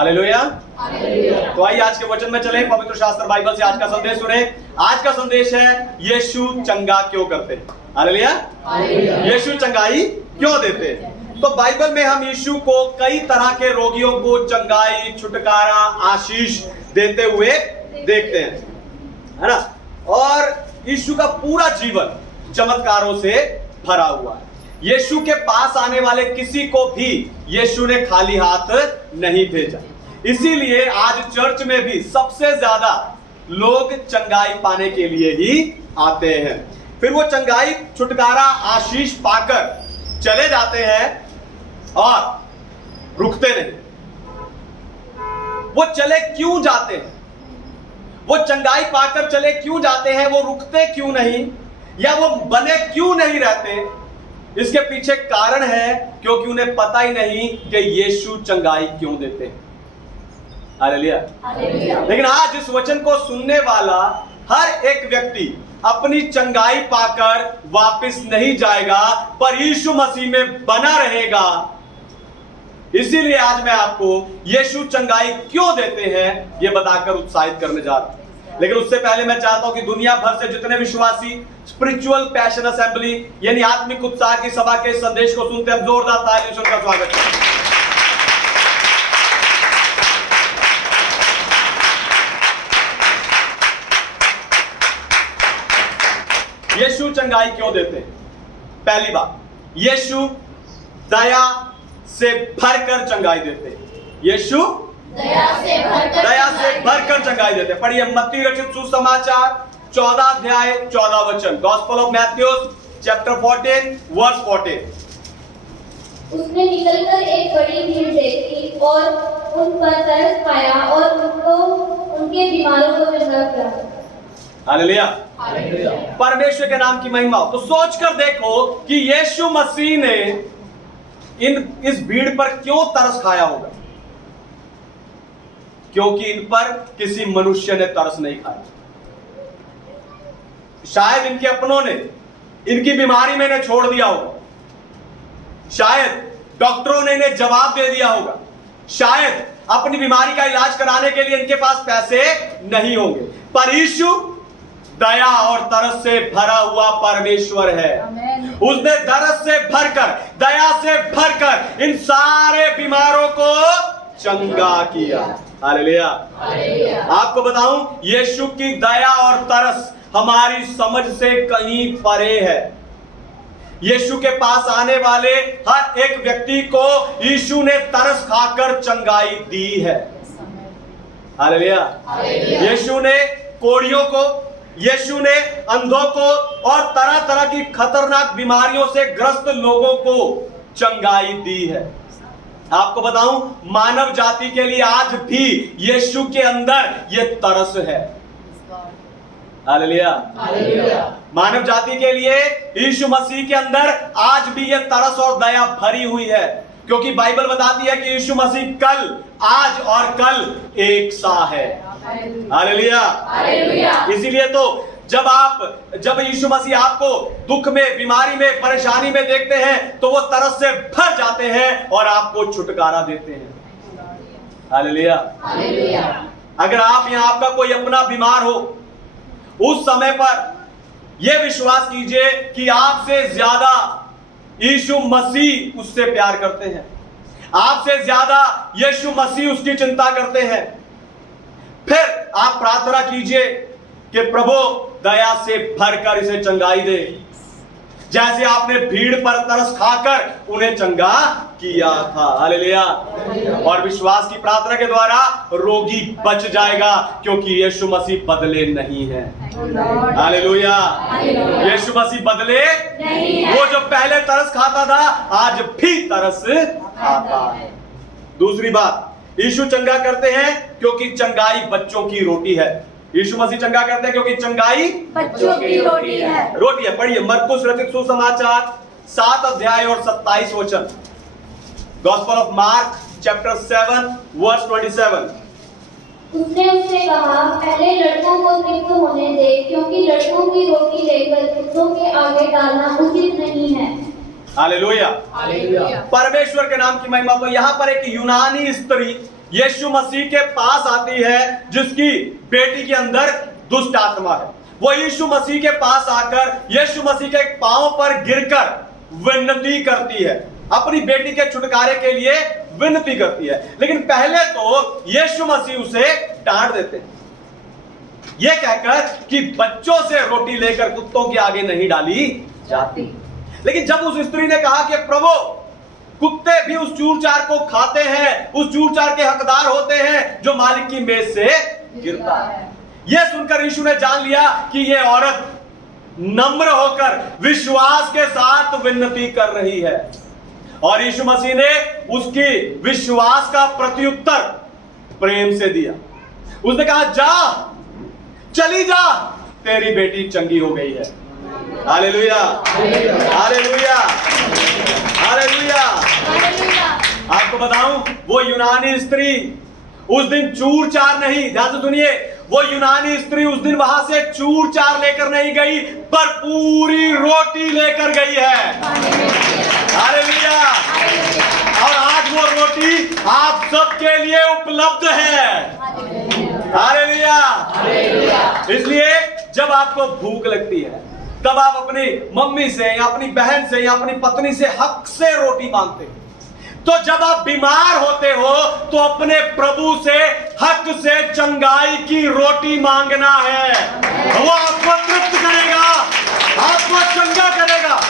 Hallelujah. तो आइए आज के वचन में चलें, पवित्र शास्त्र बाइबल से आज का संदेश सुने। आज का संदेश है यीशु चंगा क्यों करते हैं। हालेलुया। यीशु चंगाई क्यों देते हैं। तो बाइबल में हम यीशु को कई तरह के रोगियों को चंगाई, छुटकारा, आशीष देते हुए देखते हैं, है ना। और यीशु का पूरा जीवन चमत्कारों से भरा हुआ है। यीशु के पास आने वाले किसी को भी यीशु ने खाली हाथ नहीं भेजा। इसीलिए आज चर्च में भी सबसे ज्यादा लोग चंगाई पाने के लिए ही आते हैं। फिर वो चंगाई, छुटकारा, आशीष पाकर चले जाते हैं और रुकते नहीं। वो चले क्यों जाते हैं, वो चंगाई पाकर चले क्यों जाते हैं, वो रुकते क्यों नहीं, या वो बने क्यों नहीं रहते। इसके पीछे कारण है क्योंकि उन्हें पता ही नहीं कि यीशु चंगाई क्यों देते हैं। हालेलुया। लेकिन आज इस वचन को सुनने वाला हर एक व्यक्ति अपनी चंगाई पाकर वापस नहीं जाएगा, पर यीशु मसीह में बना रहेगा। इसीलिए आज मैं आपको यीशु चंगाई क्यों देते हैं यह बताकर उत्साहित करने जा रहा हूं। लेकिन उससे पहले मैं चाहता हूं कि दुनिया भर से जितने विश्वासी स्पिरिचुअल पैशन असेंबली यानी आत्मिक उत्साह की सभा के संदेश को सुनते हैं, जोरदार तालियों से उनका स्वागत करें। यीशु चंगाई क्यों देते हैं। पहली बात, यीशु दया से भरकर चंगाई देते हैं। यीशु दया से भरकर चंगाई देते हैं। पढ़िए मत्ती रचित सुसमाचार 14 अध्याय 14 वचन। Gospel of Matthew chapter 14 verse 14। उसने निकलकर एक बड़ी भीड़ देखी और उन पर तरस खाया और उनको उनके बीमारों को चंगा किया। हालेलुया। परमेश्वर के नाम की महिमा हो। तो सोचकर देखो कि यीशु मसीह ने इस भीड़ पर क्यों तरस खाया होगा। क्योंकि इन पर किसी मनुष्य ने तरस नहीं खाया। शायद इनके अपनों ने इनकी बीमारी में इन्हें छोड़ दिया होगा। शायद डॉक्टरों ने इन्हें जवाब दे दिया होगा। शायद अपनी बीमारी का इलाज कराने के लिए इनके पास पैसे नहीं होंगे। पर यीशु दया और तरस से भरा हुआ परमेश्वर है। उसने तरस से भरकर, दया से भरकर इन सारे बीमारों को चंगा किया। हालेलुया। आपको बताऊं, यीशु की दया और तरस हमारी समझ से कहीं परे है। यीशु के पास आने वाले हर एक व्यक्ति को यीशु ने तरस खाकर चंगाई दी है। हालेलुया। यीशु ने कोढ़ियों को, यीशु ने अंधों को और तरह तरह की खतरनाक बीमारियों से ग्रस्त लोगों को चंगाई दी है। आपको बताऊं, मानव जाति के लिए आज भी यीशु के अंदर यह तरस है। हालेलुया। मानव जाति के लिए यीशु मसीह के अंदर आज भी यह तरस और दया भरी हुई है। क्योंकि बाइबल बताती है कि यीशु मसीह कल, आज और कल एक सा है। हालेलुया। इसीलिए तो जब यीशु मसीह आपको दुख में, बीमारी में, परेशानी में देखते हैं तो वो तरस से भर जाते हैं और आपको छुटकारा देते हैं। हालेलुया। अगर आप यहां, आपका कोई अपना बीमार हो, उस समय पर यह विश्वास कीजिए कि आपसे ज्यादा यीशु मसीह उससे प्यार करते हैं। आपसे ज्यादा यीशु मसीह उसकी चिंता करते हैं। फिर आप प्रार्थना कीजिए कि प्रभु दया से भरकर इसे चंगाई दे, जैसे आपने भीड़ पर तरस खाकर उन्हें चंगा किया था। हालेलुया। और विश्वास की प्रार्थना के द्वारा रोगी बच जाएगा, क्योंकि यीशु मसीह बदले नहीं है। हालेलुया। यीशु मसीह बदले नहीं है। वो जो पहले तरस खाता था आज भी तरस खाता है। दूसरी बात, यीशु चंगा करते हैं क्योंकि चंगाई बच्चों की रोटी है। यीशु मसीह चंगा करते हैं क्योंकि चंगाई बच्चों की रोटी है। पढ़िए मरकुस रचित सुसमाचार 7 अध्याय और 27 वचन। Gospel of Mark chapter 7 verse 27। उसने उससे कहा, पहले लड़कों को तृप्त होने दे, क्योंकि लड़कों की रोटी लेकर कुत्तों के आगे डालना उचित नहीं है। हालेलुया। परमेश्वर के नाम की महिमा। तो यहाँ पर एक यूनानी स्त्री यीशु मसीह के पास आती है जिसकी बेटी के अंदर दुष्ट आत्मा है। वो यीशु मसीह के पास आकर यीशु मसीह के पांव पर गिरकर विनती करती है, अपनी बेटी के छुटकारे के लिए विनती करती है। लेकिन पहले तो यीशु मसीह उसे डांट देते हैं, यह कहकर कि बच्चों से रोटी लेकर कुत्तों के आगे नहीं डाली जाती। लेकिन जब उस स्त्री ने कहा कि प्रभु, कुत्ते भी उस चूर चार को खाते हैं, उस चूर चार के हकदार होते हैं जो मालिक की मेज से गिरता है, यह सुनकर यीशु ने जान लिया कि यह औरत नम्र होकर विश्वास के साथ विनती कर रही है। और यीशु मसीह ने उसकी विश्वास का प्रत्युत्तर प्रेम से दिया। उसने कहा, जा, चली जा, तेरी बेटी चंगी हो गई है। Hallelujah, hallelujah, hallelujah. आपको बताऊं, वो यूनानी स्त्री उस दिन चूर चार नहीं, ध्यान से सुनिए, वो यूनानी स्त्री उस दिन वहां से चूर चार लेकर नहीं गई, पर पूरी रोटी लेकर गई है। हालेलुया। और आज वो रोटी आप सबके लिए उपलब्ध है। हालेलुया। इसलिए जब आपको भूख लगती है, तब आप अपनी मम्मी से या अपनी बहन से या अपनी पत्नी से हक से रोटी मांगते हैं। तो जब आप बीमार होते हो तो अपने प्रभु से हक से चंगाई की रोटी मांगना है। वो आपको तृप्त करेगा, आपको चंगा करेगा।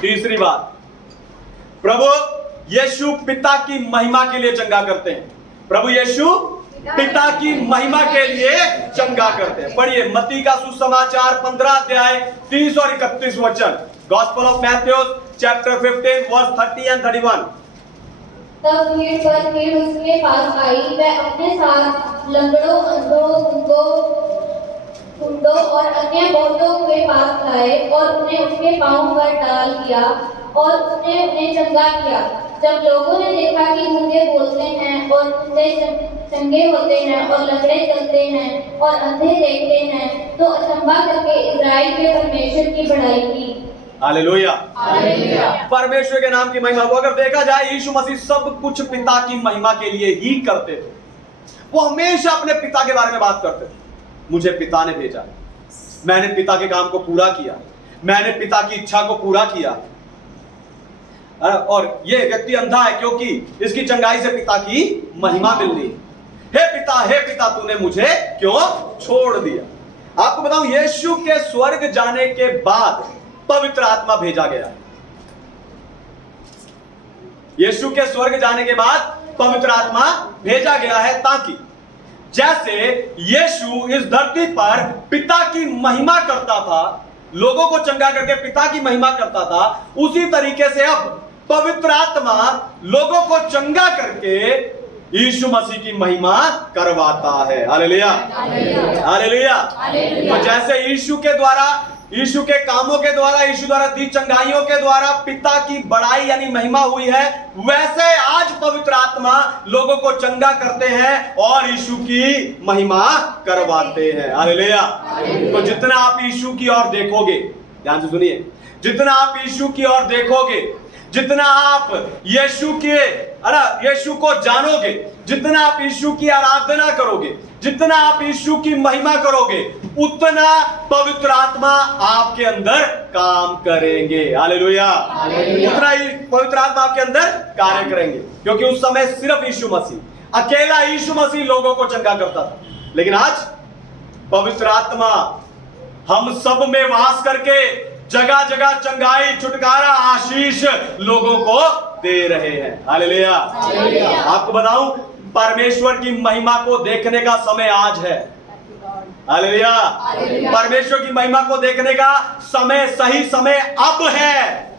तीसरी बात, प्रभु यीशु पिता की महिमा के लिए चंगा करते हैं। प्रभु यीशु पिता की महिमा के लिए चंगा करते हैं। पढ़िए मत्ती का सुसमाचार 15 अध्याय 30 और 31 वचन। Gospel of Matthew chapter 15 verse 30 and 31। तब भीड़ उसके पास आई, वह अपने साथ लंगड़ों, अंधों, गूंगों और अन्य बहुतों के पास लाए और उन्हें उसके पांव पर डाल दिया और उसने उन्हें चंगा किया। जब लोगों ने देखा कि गूंगे बोलते हैं और अंधे चंगे होते हैं और लंगड़े चलते हैं और अंधे देखते हैं, तो अचंभा करके इस्राएल के परमेश्वर की बढ़ाई की। हालेलुया, परमेश्वर के नाम की महिमा को अगर देखा जाए, यीशु मसीह सब कुछ पिता की महिमा के लिए ही करते थे। वो हमेशा अपने पिता के बारे में बात करते थे। मुझे पिता ने भेजा, मैंने पिता के काम को पूरा किया, मैंने पिता की इच्छा को पूरा किया। और ये व्यक्ति अंधा है क्योंकि इसकी चंगाई से पिता की महिमा मिल रही। हे पिता, तूने मुझे क्यों छोड़ दिया। आपको बताऊं, यीशु के स्वर्ग जाने के बाद पवित्र आत्मा भेजा गया। यीशु के स्वर्ग जाने के बाद पवित्र आत्मा भेजा गया है, ताकि जैसे यीशु इस धरती पर पिता की महिमा करता था, लोगों को चंगा करके पिता की महिमा करता था, उसी तरीके से अब पवित्र आत्मा लोगों को चंगा करके यीशु मसीह की महिमा करवाता है। Hallelujah, hallelujah. तो जैसे यीशु के कामों के द्वारा, यीशु द्वारा दी चंगाइयों के द्वारा पिता की बड़ाई यानी महिमा हुई है, वैसे आज पवित्र आत्मा लोगों को चंगा करते हैं और यीशु की महिमा करवाते हैं। हालेलुया। तो जितना आप यीशु की ओर देखोगे, ध्यान से सुनिए, जितना आप यीशु की ओर देखोगे, जितना आप यीशु को जानोगे, जितना आप यीशु की आराधना करोगे, जितना आप यीशु की महिमा करोगे, उतना पवित्र आत्मा आपके अंदर काम करेंगे। हालेलुया। उतना ही पवित्र आत्मा आपके अंदर कार्य करेंगे, क्योंकि उस समय सिर्फ यीशु मसीह, अकेला यीशु मसीह लोगों को चंगा करता था। लेकिन आज पवित्र आत्मा हम सब में वास करके जगह जगह चंगाई, छुटकारा, आशीष लोगों को दे रहे हैं। हालेलुया। आपको बताऊं, परमेश्वर की महिमा को देखने का समय आज है। हालेलुया। परमेश्वर की महिमा को देखने का समय, सही समय अब है,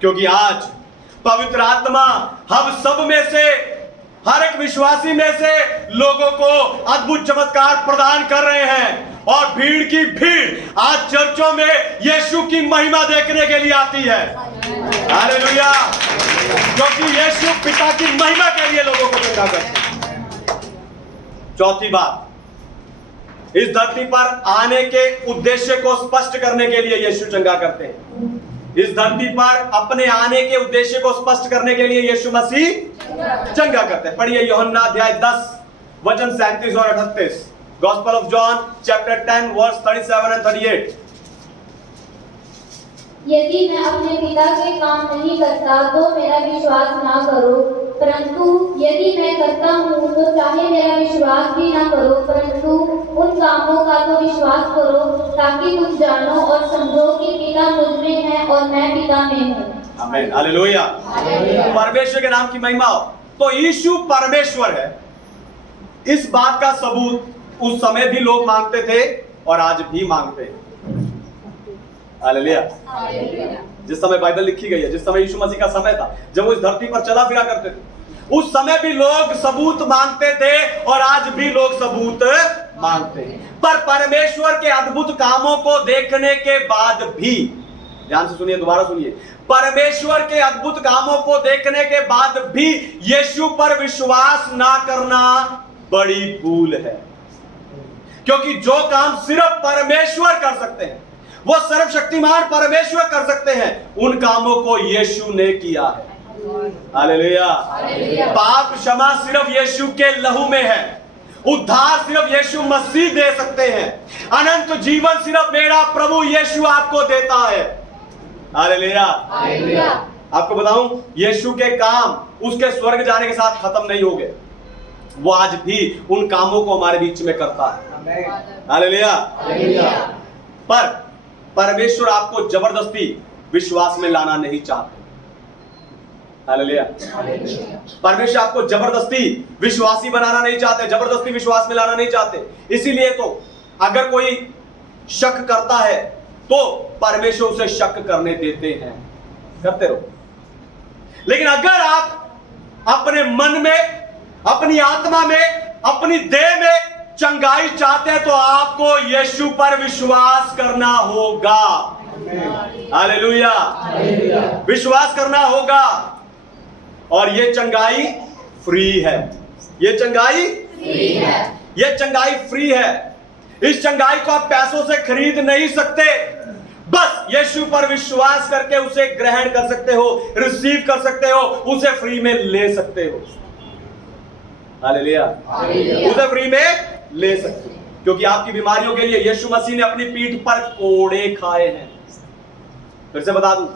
क्योंकि आज पवित्र आत्मा हम सब में से, हर एक विश्वासी में से लोगों को अद्भुत चमत्कार प्रदान कर रहे हैं। और भीड़ की भीड़ आज चर्चों में यीशु की महिमा देखने के लिए आती है। हालेलुया। क्योंकि यीशु पिता की महिमा के लिए लोगों को चंगा करते हैं। चौथी बात, इस धरती पर आने के उद्देश्य को स्पष्ट करने के लिए यीशु चंगा करते हैं। इस धरती पर अपने आने के उद्देश्य को स्पष्ट करने के लिए यीशु मसीह चंगा करते हैं। पढ़िए यूहन्ना अध्याय 10 वचन 37 और 38। Gospel of John chapter 10 verse 37 and 38। यदि मैं अपने पिता के काम नहीं करता तो मेरा विश्वास ना करो, परंतु यदि मैं करता हूँ तो चाहे मेरा विश्वास भी ना करो, परंतु उन कामों का तो विश्वास करो, ताकि तुम जानो और समझो कि पिता मुझ में है और मैं पिता में हूँ। आमीन, हालेलुया। परमेश्वर के नाम की महिमा हो। तो यीशु परमेश्वर है, इस बात का सबूत उस समय भी लोग मांगते थे और आज भी मांगते हैं। हालेलुया। जिस समय बाइबल लिखी गई है, जिस समय यीशु मसीह का समय था, जब वो इस धरती पर चला फिरा करते थे, उस समय भी लोग सबूत मांगते थे और आज भी लोग सबूत मांगते हैं। पर परमेश्वर के अद्भुत कामों को देखने के बाद भी, ध्यान से सुनिए, दोबारा सुनिए, परमेश्वर के अद्भुत कामों को देखने के बाद भी यीशु पर विश्वास ना करना बड़ी भूल है। क्योंकि जो काम सिर्फ परमेश्वर कर सकते हैं, वो सर्वशक्तिमान परमेश्वर कर सकते हैं, उन कामों को यीशु ने किया है। हालेलुया। पाप क्षमा सिर्फ यीशु के लहू में है। उद्धार सिर्फ यीशु मसीह दे सकते हैं। अनंत जीवन सिर्फ मेरा प्रभु यीशु आपको देता है। हालेलुया। आपको बताऊं, यीशु के काम उसके स्वर्ग जाने के साथ खत्म नहीं हो गए, वो आज भी उन कामों को हमारे बीच में करता है। हालेलुया। पर परमेश्वर आपको जबरदस्ती विश्वास में लाना नहीं चाहते। हालेलुया। परमेश्वर आपको जबरदस्ती विश्वासी बनाना नहीं चाहते, जबरदस्ती विश्वास में लाना नहीं चाहते। इसीलिए तो अगर कोई शक करता है तो परमेश्वर उसे शक करने देते हैं, करते रहो। लेकिन अगर आप अपने मन में, अपनी आत्मा में, अपनी देह में चंगाई चाहते हैं तो आपको यीशु पर विश्वास करना होगा। हालेलुया। विश्वास करना होगा। और ये चंगाई फ्री है। ये चंगाई फ्री है। ये चंगाई फ्री है। इस चंगाई को आप पैसों से खरीद नहीं सकते। बस यीशु पर विश्वास करके उसे ग्रहण कर सकते हो, रिसीव कर सकते हो, उसे फ्री में ले सकते हो। हालेलुया। उसे फ्री में ले सकते हो, क्योंकि आपकी बीमारियों के लिए यीशु मसीह ने अपनी पीठ पर कोड़े खाए हैं। फिर से बता दूं,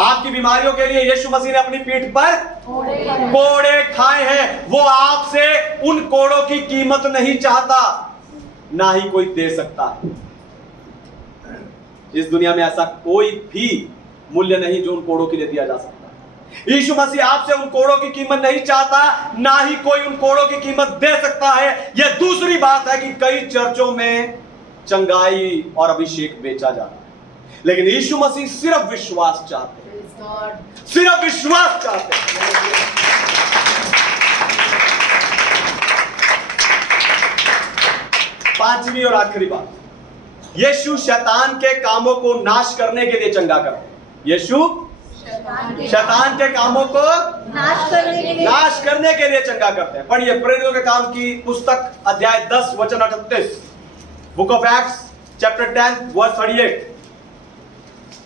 आपकी बीमारियों के लिए यीशु मसीह ने अपनी पीठ पर कोड़े खाए हैं। वो आपसे उन कोड़ों की कीमत नहीं चाहता, ना ही कोई दे सकता है। इस दुनिया में ऐसा कोई भी मूल्य नहीं जो उन कोड़ों के लिए दिया जा सकता। यीशु मसीह आपसे उन कोड़ों की कीमत नहीं चाहता, ना ही कोई उन कोड़ों की कीमत दे सकता है। यह दूसरी बात है कि कई चर्चों में चंगाई और अभिषेक बेचा जाता है, लेकिन यीशु मसीह सिर्फ विश्वास चाहते हैं, सिर्फ विश्वास चाहते हैं। पांचवी और आखिरी बात, यीशु शैतान के कामों को नाश करने के लिए चंगा करते हैं। यीशु शैतान के कामों को नाश करने के लिए चंगा करते हैं। पढ़िए प्रेरितों के काम की पुस्तक अध्याय 10 वचन 38। Book of Acts chapter 10 verse 38।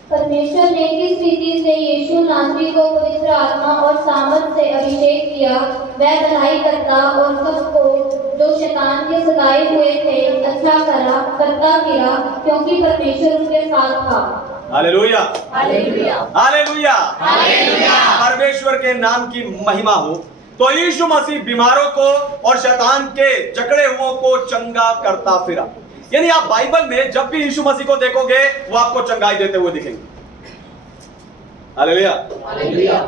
परमेश्वर ने किस रीति से यीशु नासरी को पवित्र आत्मा और सामर्थ से अभिषेक किया, वह भलाई करता और सबको जो शैतान के सताए हुए थे अच्छा करता फिरा, क्योंकि परमेश्वर उसके साथ था। हालेलुया। हालेलुया। हालेलुया। परमेश्वर के नाम की महिमा हो। तो यीशु मसीह बीमारों को और शैतान के जकड़े हुओं को चंगा करता फिरा। यानी आप बाइबल में जब भी यीशु मसीह को देखोगे, वो आपको चंगाई देते हुए दिखेंगे। हालेलुया।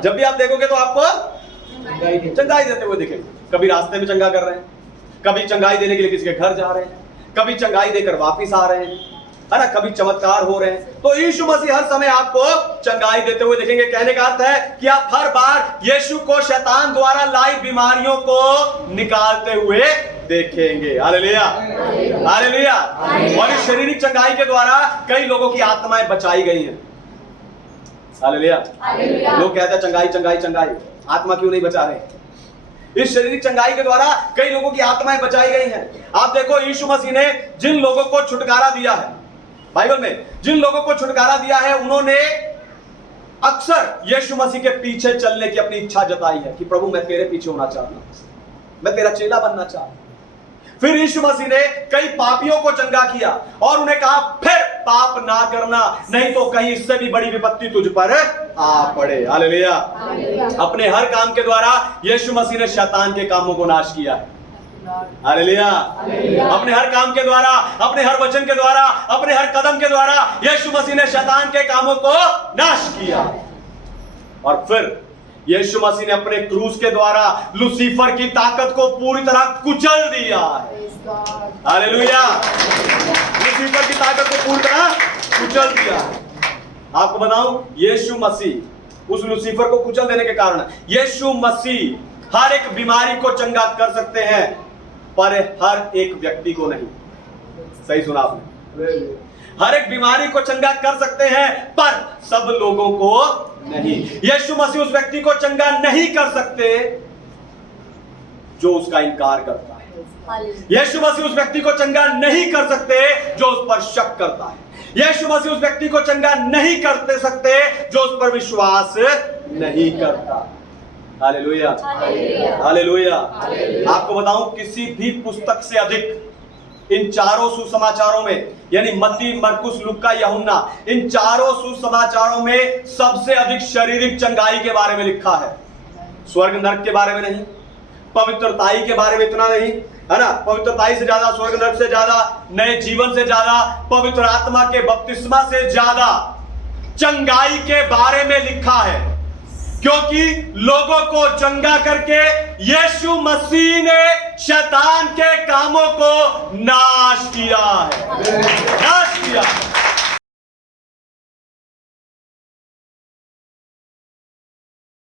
जब भी आप देखोगे तो आपको चंगाई देते हुए दिखेंगे। कभी रास्ते में चंगा कर रहे हैं, कभी चंगाई देने के लिए किसी के घर जा रहे हैं, कभी चंगाई देकर वापिस आ रहे हैं, है ना, कभी चमत्कार हो रहे हैं। तो यीशु मसीह हर समय आपको चंगाई देते हुए दिखेंगे। कहने का अर्थ है कि आप हर बार यीशु को शैतान द्वारा लाई बीमारियों को निकालते हुए देखेंगे। हालेलुया। हालेलुया। और इस शारीरिक चंगाई के द्वारा कई लोगों की आत्माएं बचाई गई हैं। हालेलुया। लोग कहते हैं चंगाई चंगाई चंगाई, आत्मा क्यों नहीं बचा रहे? इस शारीरिक चंगाई के द्वारा कई लोगों की आत्माएं बचाई गई हैं। आप देखो, यीशु मसीह ने जिन लोगों को छुटकारा दिया है, बाइबल में जिन लोगों को छुटकारा दिया है, उन्होंने अक्सर यीशु मसीह के पीछे चलने की अपनी इच्छा जताई है कि प्रभु मैं तेरे पीछे होना चाहता हूं, मैं तेरा चेला बनना चाहता हूं। फिर यीशु मसीह ने कई पापियों को चंगा किया और उन्हें कहा फिर पाप ना करना, नहीं तो कहीं इससे भी बड़ी विपत्ति तुझ पर आ पड़े। हालेलुया। अपने हर काम के द्वारा यीशु मसीह ने शैतान के कामों को नाश किया है। हालेलुया। अपने हर काम के द्वारा, अपने हर वचन के द्वारा, अपने हर कदम के द्वारा यीशु मसीह ने शैतान के कामों को नाश किया। और फिर यीशु मसीह ने अपने क्रूस के द्वारा लूसीफर की ताकत को पूरी तरह कुचल दिया है। हालेलुया। लूसीफर की ताकत को पूरी तरह कुचल दिया। आपको बताऊं, यीशु मसीह उस लूसीफर को कुचल देने के कारण, यीशु मसीह हर एक बीमारी को चंगा कर सकते हैं पर हर एक व्यक्ति को नहीं। सही सुना आपने? हर एक बीमारी को चंगा कर सकते हैं पर सब लोगों को नहीं। यीशु मसीह उस व्यक्ति को चंगा नहीं कर सकते जो उसका इनकार करता है। यीशु मसीह उस व्यक्ति को चंगा नहीं कर सकते जो उस पर शक करता है। यीशु मसीह उस व्यक्ति को चंगा नहीं करते सकते जो उस पर विश्वास नहीं करता। हालेलुया। हालेलुया। आपको बताऊं, किसी भी पुस्तक से अधिक इन चारों सुसमाचारों में, यानी मत्ती, मरकुस, लूका, यूहन्ना, इन चारों सुसमाचारों में सबसे अधिक शारीरिक चंगाई के बारे में लिखा है। स्वर्ग नरक के बारे में नहीं, पवित्रताई के बारे में इतना नहीं, है ना, पवित्रताई से ज्यादा, स्वर्ग नरक से ज्यादा, नए जीवन से ज्यादा, पवित्र आत्मा के बपतिस्मा से ज्यादा चंगाई के बारे में लिखा है। क्योंकि लोगों को चंगा करके यीशु मसीह ने शैतान के कामों को नाश किया है। नाश किया।